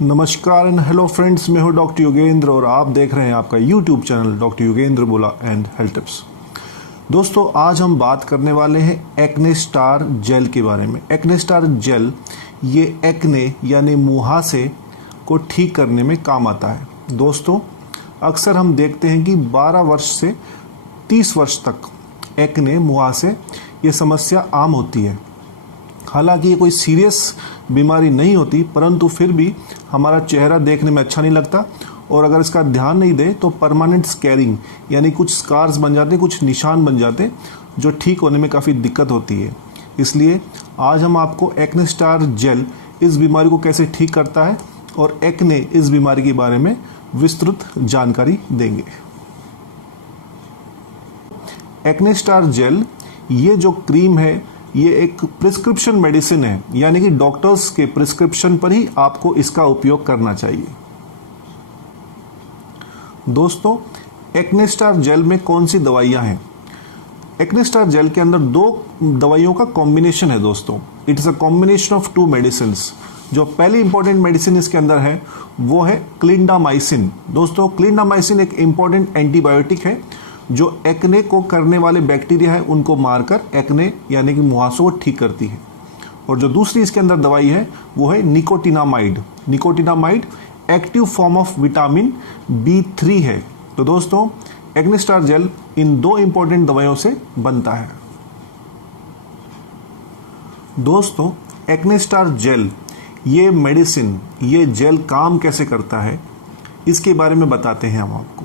नमस्कार and hello friends, मैं हूं डॉक्टर योगेंद्र और आप देख रहे हैं आपका यूट्यूब चैनल डॉक्टर योगेंद्र बोला एंड हेल्थ टिप्स। दोस्तों, आज हम बात करने वाले हैं एक्ने स्टार जेल के बारे में। एक्ने स्टार जेल ये एक्ने यानी मुहासे को ठीक करने में काम आता है। दोस्तों, अक्सर हम देखते हैं कि 12 वर्ष से 30 वर्ष तक एक्ने मुहासे ये समस्या आम होती है। हालांकि ये कोई सीरियस बीमारी नहीं होती, परंतु फिर भी हमारा चेहरा देखने में अच्छा नहीं लगता और अगर इसका ध्यान नहीं दे तो परमानेंट स्कैरिंग यानी कुछ स्कार्स बन जाते, कुछ निशान बन जाते, जो ठीक होने में काफ़ी दिक्कत होती है। इसलिए आज हम आपको एक्ने स्टार जेल इस बीमारी को कैसे ठीक करता है और एक्ने इस बीमारी के बारे में विस्तृत जानकारी देंगे। एक्ने स्टार जेल ये जो क्रीम है ये एक प्रिस्क्रिप्शन मेडिसिन है, यानी कि डॉक्टर्स के प्रिस्क्रिप्शन पर ही आपको इसका उपयोग करना चाहिए। दोस्तों, एक्ने स्टार जेल में कौन सी दवाइयां हैं? एक्ने स्टार जेल के अंदर 2 दवाइयों का कॉम्बिनेशन है। दोस्तों, it's a combination of 2 medicines. जो पहली इंपॉर्टेंट मेडिसिन इसके अंदर है वो है क्लिंडामाइसिन। दोस्तों, क्लिंडामाइसिन एक इंपॉर्टेंट एंटीबायोटिक है जो एक्ने को करने वाले बैक्टीरिया है उनको मारकर एक्ने यानी कि मुहासों को ठीक करती है। और जो दूसरी इसके अंदर दवाई है वो है nicotinamide. Nicotinamide active form of vitamin B3 है। तो दोस्तों, एक्ने स्टार जेल इन 2 इंपॉर्टेंट दवाइयों से बनता है। दोस्तों, एक्ने स्टार जेल ये मेडिसिन, ये जेल काम कैसे करता है इसके बारे में बताते हैं हम आपको।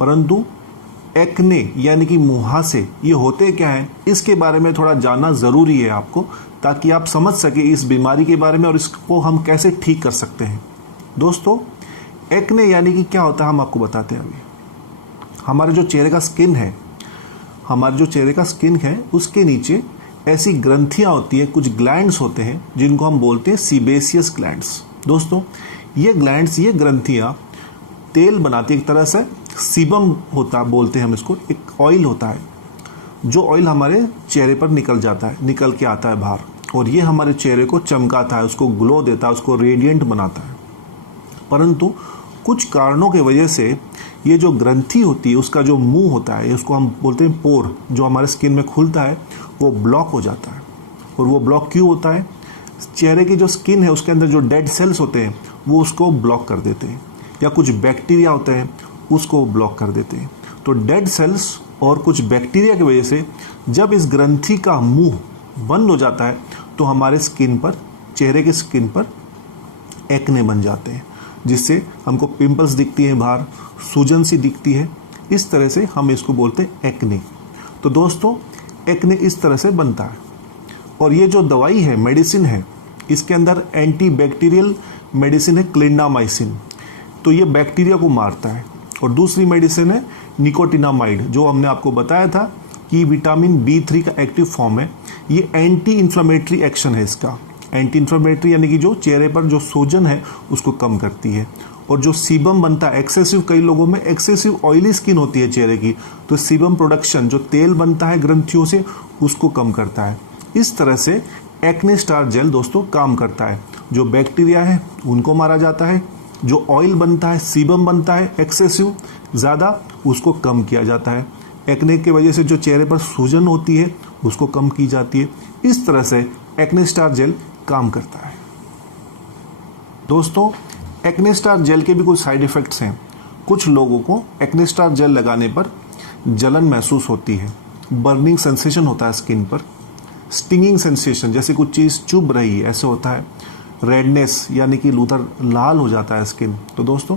परंतु एक्ने यानी कि मुहासे ये होते क्या हैं इसके बारे में थोड़ा जानना ज़रूरी है आपको, ताकि आप समझ सके इस बीमारी के बारे में और इसको हम कैसे ठीक कर सकते हैं। दोस्तों, एक्ने यानी कि क्या होता है हम आपको बताते हैं। अभी हमारे जो चेहरे का स्किन है उसके नीचे ऐसी ग्रंथियाँ होती हैं, कुछ ग्लैंड्स होते हैं जिनको हम बोलते हैं सीबेसियस ग्लैंड्स। दोस्तों, ये ग्लैंड्स, ये ग्रंथियाँ तेल बनाती है, एक तरह से सीबम होता बोलते हैं हम इसको। एक ऑयल होता है जो ऑयल हमारे चेहरे पर निकल के आता है बाहर, और ये हमारे चेहरे को चमकाता है, उसको ग्लो देता है, उसको रेडिएंट बनाता है। परंतु कुछ कारणों की वजह से ये जो ग्रंथि होती है उसका जो मुंह होता है, उसको हम बोलते हैं पोर, जो हमारे स्किन में खुलता है वो ब्लॉक हो जाता है। और वो ब्लॉक क्यों होता है? चेहरे की जो स्किन है उसके अंदर जो डेड सेल्स होते हैं वो उसको ब्लॉक कर देते हैं, या कुछ बैक्टीरिया होते हैं उसको ब्लॉक कर देते हैं। तो डेड सेल्स और कुछ बैक्टीरिया की वजह से जब इस ग्रंथि का मुंह बंद हो जाता है तो हमारे चेहरे की स्किन पर एक्ने बन जाते हैं, जिससे हमको पिंपल्स दिखती हैं, बाहर सूजन सी दिखती है। इस तरह से हम इसको बोलते हैं एक्ने। तो दोस्तों, एक्ने इस तरह से बनता है। और ये जो दवाई है, मेडिसिन है, इसके अंदर एंटी बैक्टीरियल मेडिसिन है क्लिंडामाइसिन, तो ये बैक्टीरिया को मारता है। और दूसरी मेडिसिन है निकोटिनामाइड, जो हमने आपको बताया था कि विटामिन B3 का एक्टिव फॉर्म है। ये एंटी इन्फ्लेमेटरी एक्शन है इसका। एंटी इन्फ्लेमेटरी यानी कि जो चेहरे पर जो सूजन है उसको कम करती है। और जो सीबम बनता है एक्सेसिव, कई लोगों में एक्सेसिव ऑयली स्किन होती है चेहरे की, तो सीबम प्रोडक्शन जो तेल बनता है ग्रंथियों से उसको कम करता है। इस तरह से एक्ने स्टार जेल दोस्तों काम करता है। जो बैक्टीरिया है उनको मारा जाता है, जो ऑयल बनता है, सीबम बनता है एक्सेसिव ज़्यादा, उसको कम किया जाता है। एक्ने की वजह से जो चेहरे पर सूजन होती है उसको कम की जाती है। इस तरह से एक्ने स्टार जेल काम करता है। दोस्तों, एक्ने स्टार जेल के भी कुछ साइड इफ़ेक्ट्स हैं। कुछ लोगों को एक्ने स्टार जेल लगाने पर जलन महसूस होती है, बर्निंग सेंसेशन होता है स्किन पर, स्टिंगिंग सेंसेशन जैसे कुछ चीज़ चुभ रही है ऐसे होता है, रेडनेस यानी कि उधर लाल हो जाता है स्किन। तो दोस्तों,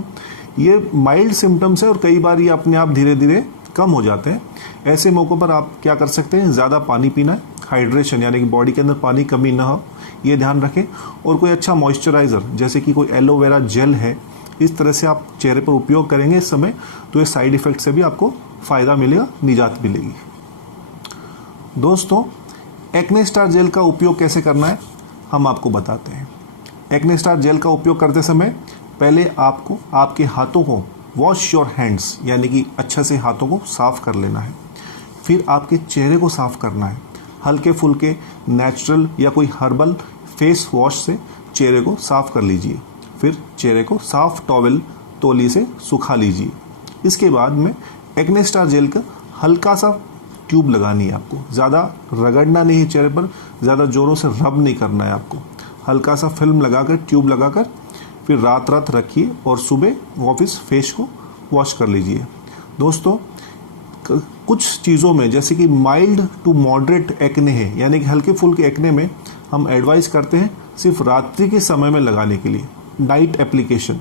ये माइल्ड सिम्टम्स है और कई बार ये अपने आप धीरे धीरे कम हो जाते हैं। ऐसे मौक़ों पर आप क्या कर सकते हैं, ज़्यादा पानी पीना है, हाइड्रेशन यानी कि बॉडी के अंदर पानी कमी ना हो ये ध्यान रखें। और कोई अच्छा मॉइस्चराइज़र जैसे कि कोई एलोवेरा जेल है, इस तरह से आप चेहरे पर उपयोग करेंगे इस समय, तो ये साइड इफ़ेक्ट से भी आपको फ़ायदा मिलेगा, निजात मिलेगी। दोस्तों, एक्ने स्टार जेल का उपयोग कैसे करना है हम आपको बताते हैं। एक्ने स्टार जेल का उपयोग करते समय पहले आपको आपके हाथों को वॉश योर हैंड्स यानी कि अच्छा से हाथों को साफ़ कर लेना है। फिर आपके चेहरे को साफ़ करना है, हल्के फुल्के नेचुरल या कोई हर्बल फेस वॉश से चेहरे को साफ़ कर लीजिए। फिर चेहरे को साफ टॉवेल तौली से सुखा लीजिए। इसके बाद में एक्ने स्टार जेल का हल्का सा ट्यूब लगानी है आपको, ज़्यादा रगड़ना नहीं है चेहरे पर, ज़्यादा ज़ोरों से रब नहीं करना है आपको। हल्का सा फिल्म लगाकर, ट्यूब लगाकर फिर रात रात रखिए और सुबह ऑफिस फेस को वॉश कर लीजिए। दोस्तों कुछ चीज़ों में जैसे कि माइल्ड टू मॉडरेट एक्ने है, यानी कि हल्के फुल्के एक्ने में हम एडवाइस करते हैं सिर्फ रात्रि के समय में लगाने के लिए, नाइट एप्लीकेशन।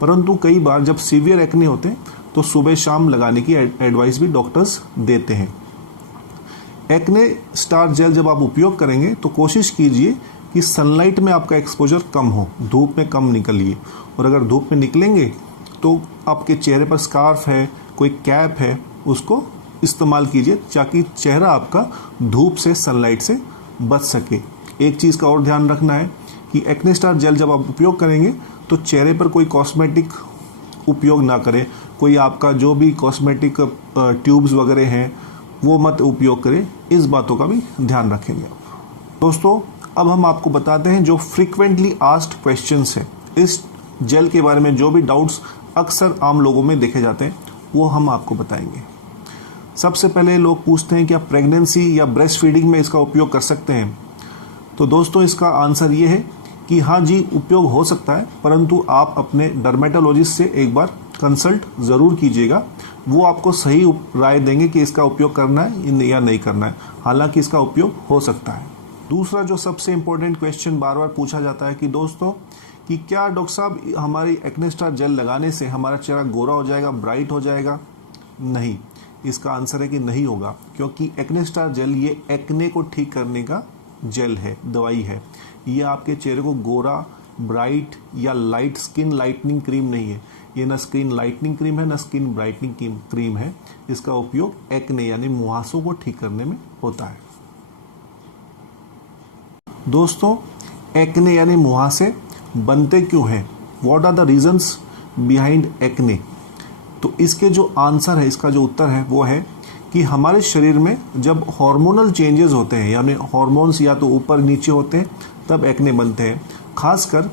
परंतु कई बार जब सीवियर एक्ने होते हैं तो सुबह शाम लगाने की एडवाइस भी डॉक्टर्स देते हैं। एक्ने स्टार जेल जब आप उपयोग करेंगे तो कोशिश कीजिए कि सनलाइट में आपका एक्सपोजर कम हो, धूप में कम निकलिए। और अगर धूप में निकलेंगे तो आपके चेहरे पर स्कार्फ है, कोई कैप है, उसको इस्तेमाल कीजिए ताकि चेहरा आपका धूप से, सनलाइट से बच सके। एक चीज़ का और ध्यान रखना है कि एक्ने स्टार जेल जब आप उपयोग करेंगे तो चेहरे पर कोई कॉस्मेटिक उपयोग ना करें। कोई आपका जो भी कॉस्मेटिक ट्यूब्स वगैरह हैं वो मत उपयोग करें, इस बातों का भी ध्यान रखेंगे। दोस्तों अब हम आपको बताते हैं जो फ्रीक्वेंटली आस्क्ड क्वेश्चंस हैं इस जेल के बारे में, जो भी डाउट्स अक्सर आम लोगों में देखे जाते हैं वो हम आपको बताएंगे। सबसे पहले लोग पूछते हैं कि आप प्रेगनेंसी या ब्रेस्ट फीडिंग में इसका उपयोग कर सकते हैं। तो दोस्तों इसका आंसर ये है कि हाँ जी, उपयोग हो सकता है, परंतु आप अपने डर्मेटोलॉजिस्ट से एक बार कंसल्ट ज़रूर कीजिएगा। वो आपको सही राय देंगे कि इसका उपयोग करना है या नहीं करना है। हालांकि इसका उपयोग हो सकता है। दूसरा जो सबसे इम्पोर्टेंट क्वेश्चन बार बार पूछा जाता है कि दोस्तों कि क्या डॉक्टर साहब हमारी एक्ने स्टार जेल लगाने से हमारा चेहरा गोरा हो जाएगा, ब्राइट हो जाएगा? नहीं, इसका आंसर है कि नहीं होगा, क्योंकि एक्ने स्टार जेल ये एक्ने को ठीक करने का जेल है, दवाई है। ये आपके चेहरे को गोरा, ब्राइट या लाइट स्किन लाइटनिंग क्रीम नहीं है। ये ना स्किन लाइटनिंग क्रीम है, ना स्किन ब्राइटनिंग क्रीम है। इसका उपयोग एक्ने यानी मुहासों को ठीक करने में होता है। दोस्तों एक्ने यानी मुहासे बनते क्यों हैं? What are the reasons behind acne? तो इसके जो आंसर है, इसका जो उत्तर है वो है कि हमारे शरीर में जब हार्मोनल चेंजेस होते हैं, यानी हार्मोन्स या तो ऊपर नीचे होते हैं, तब एक्ने बनते हैं। खासकर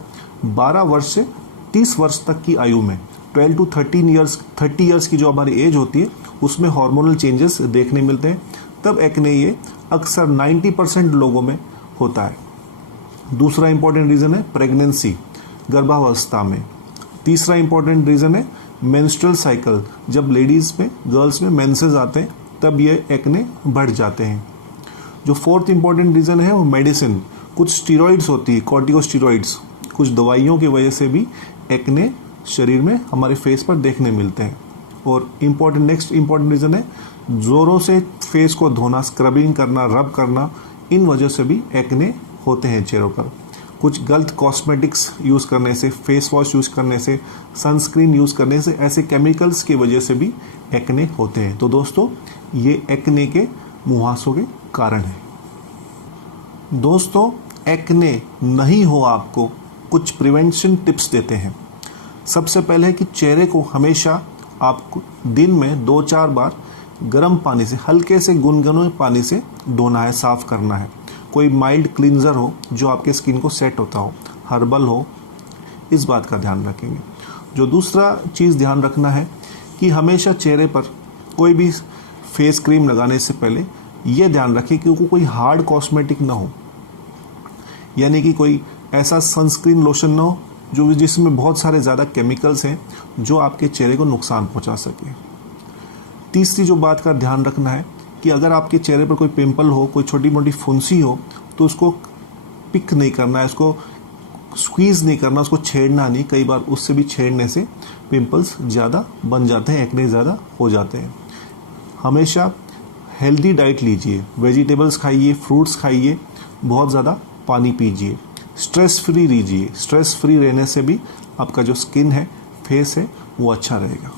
12 वर्ष से 30 वर्ष तक की आयु में, 12 to 30 ईयर्स की जो हमारी एज होती है उसमें हार्मोनल चेंजेस देखने मिलते हैं, तब एक्ने ये अक्सर 90% लोगों में होता है। दूसरा इंपॉर्टेंट रीज़न है प्रेगनेंसी, गर्भावस्था में। तीसरा इंपॉर्टेंट रीज़न है मेंस्ट्रुअल साइकिल, जब लेडीज़ में, गर्ल्स में मेंसेस आते हैं तब ये एक्ने बढ़ जाते हैं। जो फोर्थ इंपॉर्टेंट रीज़न है वो मेडिसिन, कुछ स्टीरॉइड्स होती है, कॉर्टिकोस्टीरॉइड्स, कुछ दवाइयों की वजह से भी एक्ने शरीर में हमारे फेस पर देखने मिलते हैं। और नेक्स्ट इंपॉर्टेंट रीज़न है ज़ोरों से फेस को धोना, स्क्रबिंग करना, रब करना, इन वजह से भी एक्ने होते हैं चेहरों पर। कुछ गलत कॉस्मेटिक्स यूज़ करने से, फेस वॉश यूज़ करने से, सनस्क्रीन यूज़ करने से, ऐसे केमिकल्स की वजह से भी एक्ने होते हैं। तो दोस्तों ये एक्ने के मुहासों के कारण है। दोस्तों एक्ने नहीं हो आपको, कुछ प्रिवेंशन टिप्स देते हैं। सबसे पहले है कि चेहरे को हमेशा आपको दिन में 2-4 बार गर्म पानी से, हल्के से गुनगुने पानी से धोना है, साफ़ करना है। कोई माइल्ड क्लींजर हो जो आपके स्किन को सेट होता हो, हर्बल हो, इस बात का ध्यान रखेंगे। जो दूसरा चीज़ ध्यान रखना है कि हमेशा चेहरे पर कोई भी फेस क्रीम लगाने से पहले ये ध्यान रखें कि वो कोई हार्ड कॉस्मेटिक ना हो, यानी कि कोई ऐसा सनस्क्रीन लोशन ना हो जो जिसमें बहुत सारे ज़्यादा केमिकल्स हैं जो आपके चेहरे को नुकसान पहुंचा सके। तीसरी जो बात का ध्यान रखना है कि अगर आपके चेहरे पर कोई पिंपल हो, कोई छोटी मोटी फुंसी हो, तो उसको पिक नहीं करना है, उसको स्क्वीज़ नहीं करना, उसको छेड़ना नहीं। कई बार उससे भी छेड़ने से पिंपल्स ज़्यादा बन जाते हैं, एक्ने ज़्यादा हो जाते हैं। हमेशा हेल्दी डाइट लीजिए, वेजिटेबल्स खाइए, फ्रूट्स खाइए, बहुत ज़्यादा पानी पीजिए, स्ट्रेस फ्री रहिए। स्ट्रेस फ्री रहने से भी आपका जो स्किन है, फेस है, वो अच्छा रहेगा।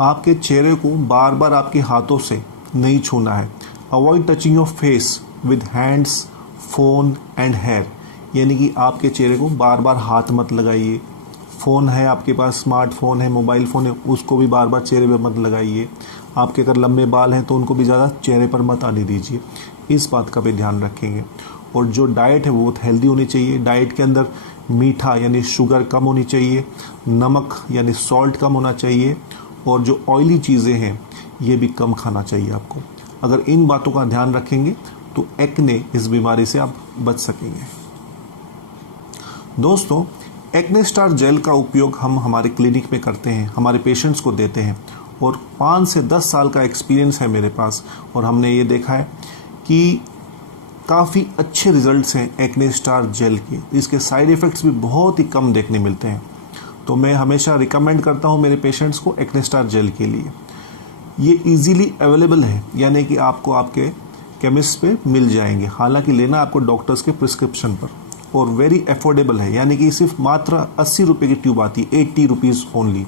आपके चेहरे को बार बार आपके हाथों से नहीं छूना है। Avoid touching your face with hands, phone and hair, यानी कि आपके चेहरे को बार बार हाथ मत लगाइए। फ़ोन है आपके पास, स्मार्टफोन है, मोबाइल फ़ोन है, उसको भी बार बार चेहरे पे मत लगाइए। आपके अगर लंबे बाल हैं तो उनको भी ज़्यादा चेहरे पर मत आने दीजिए। इस बात का भी ध्यान रखेंगे। और जो डाइट है वो बहुत हेल्दी होनी चाहिए। डाइट के अंदर मीठा यानी शुगर कम होनी चाहिए, नमक यानी सॉल्ट कम होना चाहिए, और जो ऑयली चीज़ें हैं ये भी कम खाना चाहिए आपको। अगर इन बातों का ध्यान रखेंगे तो एक्ने इस बीमारी से आप बच सकेंगे। दोस्तों, एक्ने स्टार जेल का उपयोग हम हमारे क्लिनिक में करते हैं, हमारे पेशेंट्स को देते हैं, और 5 से 10 साल का एक्सपीरियंस है मेरे पास, और हमने ये देखा है कि काफ़ी अच्छे रिजल्ट्स हैं एक्ने स्टार जेल के। इसके साइड इफ़ेक्ट्स भी बहुत ही कम देखने मिलते हैं। तो मैं हमेशा रिकमेंड करता हूँ मेरे पेशेंट्स को एक्ने स्टार जेल के लिए। ये इजीली अवेलेबल है, यानी कि आपको आपके केमिस्ट पे मिल जाएंगे, हालांकि लेना आपको डॉक्टर्स के प्रिस्क्रिप्शन पर, और वेरी अफोर्डेबल है, यानी कि सिर्फ मात्र 80 रुपये की ट्यूब आती है, 80 रुपीज़ ओनली।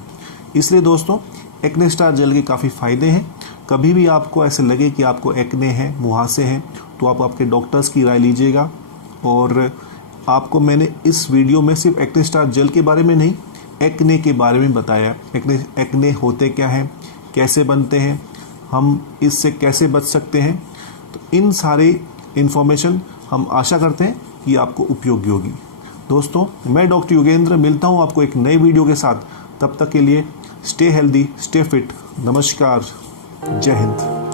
इसलिए दोस्तों, एक्ने स्टार जेल के काफ़ी फ़ायदे हैं। कभी भी आपको ऐसे लगे कि आपको एक्ने है, मुहासे हैं, तो आप आपके डॉक्टर्स की राय लीजिएगा। और आपको मैंने इस वीडियो में सिर्फ एक्ने स्टार जेल के बारे में नहीं, एक्ने के बारे में बताया। एक्ने होते क्या हैं, कैसे बनते हैं, हम इससे कैसे बच सकते हैं, तो इन सारे इन्फॉर्मेशन हम आशा करते हैं कि आपको उपयोगी होगी। दोस्तों, मैं डॉक्टर योगेंद्र मिलता हूँ आपको एक नई वीडियो के साथ। तब तक के लिए स्टे हेल्दी, स्टे फिट। नमस्कार, जय हिंद।